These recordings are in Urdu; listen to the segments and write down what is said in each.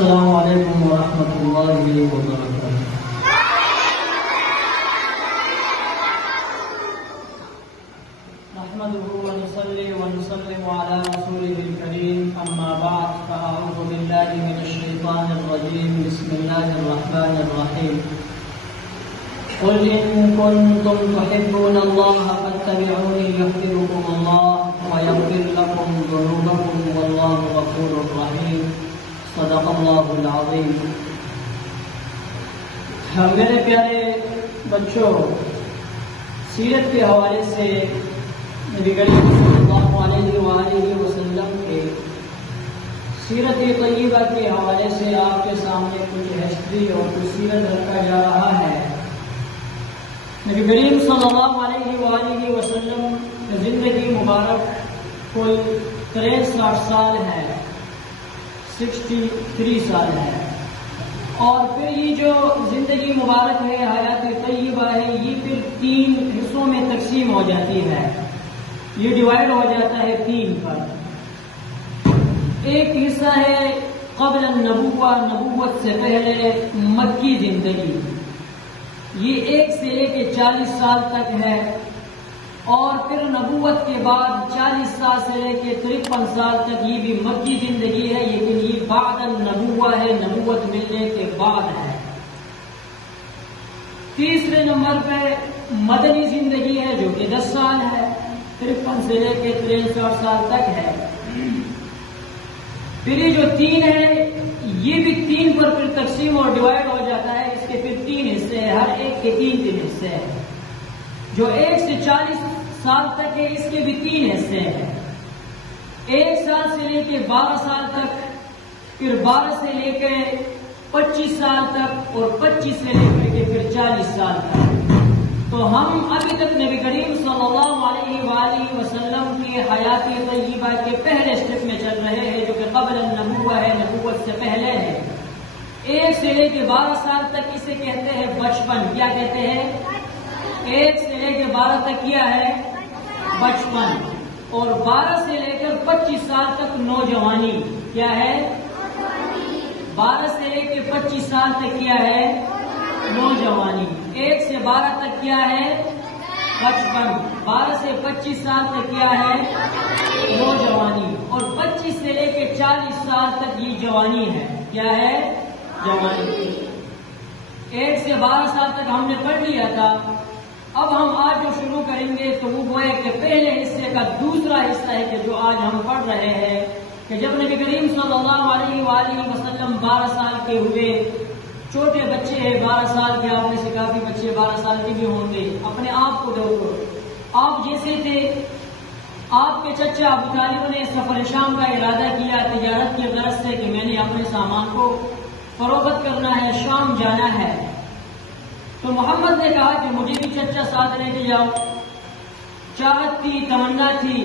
السلام علیکم ورحمۃ اللہ وبرکاتہ۔ نحمده ونصلي ونسلم على رسوله الكريم، أما بعد فأعوذ بالله من الشيطان الرجيم، بسم الله الرحمن الرحيم۔ قل إن كنتم تحبون الله فاتبعوني يحببكم الله ويغفر لكم ذنوبكم والله غفور رحيم، صدق اللہ العظیم۔ میرے پیارے بچوں، سیرت کے حوالے سے نبی کریم صلی اللہ علیہ وآلہ وسلم کے سیرت طیبہ کے حوالے سے آپ کے سامنے کچھ ہسٹری اور کچھ سیرت رکھا جا رہا ہے۔ نبی کریم صلی اللہ علیہ وآلہ وسلم کی زندگی مبارک کل 63 سال ہے، 63 سال ہے، اور پھر یہ جو زندگی مبارک ہے، حیات طیبہ ہے، یہ پھر 3 حصوں میں تقسیم ہو جاتی ہے، یہ ڈیوائڈ ہو جاتا ہے 3 پر۔ ایک حصہ ہے قبل النبوہ، نبوت سے پہلے مکی زندگی، یہ 1 سے لے کے 40 سال تک ہے، اور پھر نبوت کے بعد 40 سال سے لے کے 53 سال تک یہ بھی مکی زندگی ہے، لیکن یہ بعد النبوہ ہے، نبوت ملنے کے بعد ہے۔ تیسرے نمبر پہ مدنی زندگی ہے جو کہ 10 سال ہے، 53 سے لے کے 63 سال تک ہے۔ پھر یہ جو 3 ہے یہ بھی 3 پر پھر تقسیم اور ڈیوائڈ ہو جاتا ہے، اس کے پھر 3 حصے ہیں، ہر ایک کے 3 حصے ہیں۔ جو 1 سے 40 سال تک ہے اس کے بھی 3 حصے ہیں، 1 سال سے لے کے 12 سال تک، پھر 12 سے لے کے 25 سال تک، اور 25 سے لے کے پھر 40 سال تک۔ تو ہم ابھی تک نبی کریم صلی اللہ علیہ وآلہ وسلم کی حیات طیبہ کے پہلے سٹیپ میں چل رہے ہیں، جو کہ قبل النبوہ ہے، نبوت سے پہلے ہے۔ 1 سے لے کے 12 سال تک اسے کہتے ہیں بچپن، کیا کہتے ہیں؟ 1 سے لے کے 12 تک کیا ہے؟ بچپن، اور 12 سے لے کر 25 سال تک نوجوانی، کیا ہے؟ 12 سے لے کے 25 سال تک کیا ہے؟ نوجوانی۔ 1 سے 12 تک کیا ہے؟ بچپن، 12 سے 25 سال تک کیا ہے؟ نوجوانی، اور 25 سے لے کے 40 سال تک یہ جوانی ہے، کیا ہے؟ جوانی۔ 1 سے 12 سال تک ہم نے پڑھ لیا تھا۔ اب ہم آج جو شروع کریں گے تو وہ ہے کہ پہلے حصے کا دوسرا حصہ ہے کہ جو آج ہم پڑھ رہے ہیں، کہ جب نبی کریم صلی اللہ علیہ وآلہ وسلم 12 سال کے ہوئے، چھوٹے بچے ہیں 12 سال کے، آپ میں سے کافی بچے 12 سال کے بھی ہوں گے، اپنے آپ کو دیکھو، آپ جیسے تھے، آپ کے چچا ابو طالب نے سفر شام کا ارادہ کیا تجارت کی غرض سے کہ میں نے اپنے سامان کو فروخت کرنا ہے، شام جانا ہے، تو محمد نے کہا کہ مجھے بھی چچا ساتھ لے کے جاؤ، چاہت تھی، تمنا تھی،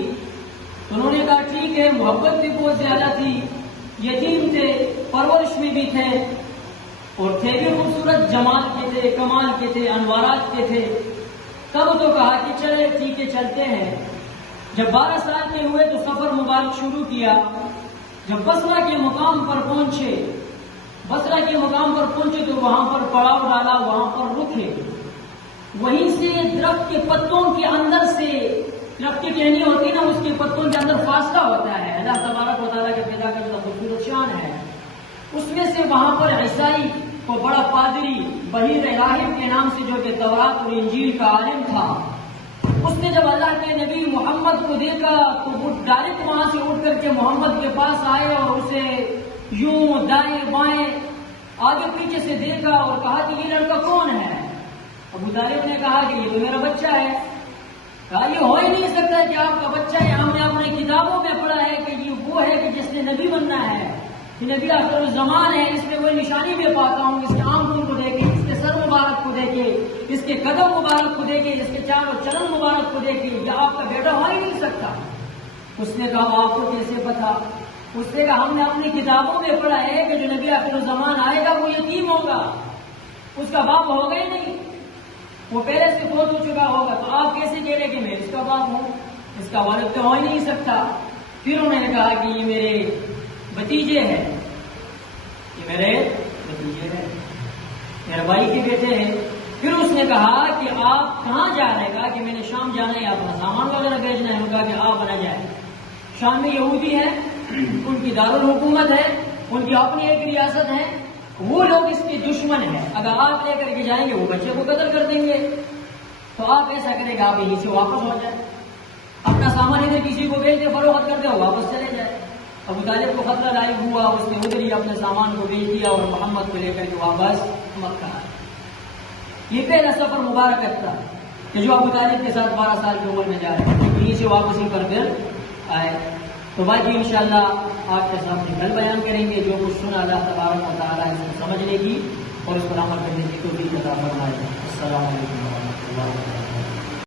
تو انہوں نے کہا ٹھیک ہے، محبت بھی بہت زیادہ تھی، یتیم تھے، پرورش میں بھی تھے، اور تھے بھی خوبصورت، جمال کے تھے، کمال کے تھے، انوارات کے تھے، تب تو کہا کہ چلے ٹھیک ہے چلتے ہیں۔ جب 12 سال کے ہوئے تو سفر مبارک شروع کیا۔ جب بصرہ کے مقام پر پہنچے، بصرہ کے مقام پر پہنچے تو وہاں پر پڑاؤ ڈالا، وہاں پر رکے، وہیں سے درخت کے پتوں کے اندر سے، درخت کی ٹہنی ہوتی نا، اس کے پتوں کے اندر فاصلہ ہوتا ہے، اللہ تبارک و تعالیٰ کے پیدا کا جو خوبصورت شان ہے، اس میں سے وہاں پر عیسائی کو بڑا پادری بحیر راہب کے نام سے، جو کہ تورات اور انجیل کا عالم تھا، اس نے جب اللہ کے نبی محمد کو دیکھا تو وہ ڈائریکٹ وہاں سے اٹھ کر کے محمد کے پاس آئے اور اسے یوں دائیں بائیں آگے پیچھے سے دیکھا اور کہا کہ یہ لڑکا کون ہے؟ ابو طالب نے کہا کہ یہ تو میرا بچہ ہے۔ کہا یہ ہو ہی نہیں سکتا کہ آپ کا بچہ ہے، ہم نے اپنے کتابوں میں پڑھا ہے کہ یہ وہ ہے کہ جس نے نبی بننا ہے، کہ نبی آخر الزمان ہے، اس میں کوئی نشانی بھی پاتا ہوں، اس کے آنکھوں کو دیکھے، اس کے سر مبارک کو دیکھے، اس کے قدم مبارک کو دیکھے، اس کے چاروں چلن مبارک کو دیکھے، یہ آپ کا بیٹا ہو ہی نہیں سکتا۔ اس نے کہا آپ کو کیسے پتا؟ اس نے کہا ہم نے اپنی کتابوں میں پڑھا ہے کہ جو نبی آخر الزمان آئے گا وہ یتیم ہوگا، اس کا باپ ہوگا ہی نہیں، وہ پہلے سے فوت ہو چکا ہوگا، تو آپ کیسے کہہ رہے کہ میں اس کا باپ ہوں؟ اس کا والد تو ہو ہی نہیں سکتا۔ پھر انہوں نے کہا کہ یہ میرے بھتیجے ہیں، یہ میرے بھتیجے ہیں، میرے بھائی کے بیٹے ہیں۔ پھر اس نے کہا کہ آپ کہاں جا رہے؟ کہا کہ میں نے شام جانا ہے، اپنا سامان وغیرہ بھیجنا ہے۔ کہا کہ آپ نہ جائیں، شام میں یہودی ہے، ان کی دارالحکومت ہے، ان کی اپنی ایک ریاست ہے، وہ لوگ اس کے دشمن ہیں، اگر آپ لے کر کے جائیں گے وہ بچے کو قتل کر دیں گے، تو آپ ایسا کریں گے آپ یہیں سے واپس ہو جائیں، اپنا سامان ادھر کسی کو بھیج دے، فروخت کر دے، واپس چلے جائے۔ ابو طالب کو خطرہ لاحق ہوا، اس نے ادھر ہی اپنے سامان کو بھیج دیا اور محمد کو لے کر کے واپس مکہ۔ یہ پہلا سفر مبارکت تھا کہ جو ابو طالب کے ساتھ 12 سال کی عمر میں جا رہے ہیں، یہیں سے واپس ہی پر پھر آئے۔ تو باقی انشاءاللہ آپ کے سامنے کل بیان کریں گے، جو کچھ سنا اللہ تبارک و تعالیٰ اس کو سمجھنے کی اور اس پر عمل کرنے کی توفیق عطا فرمائے۔ السلام علیکم ورحمۃ اللہ وبرکاتہ۔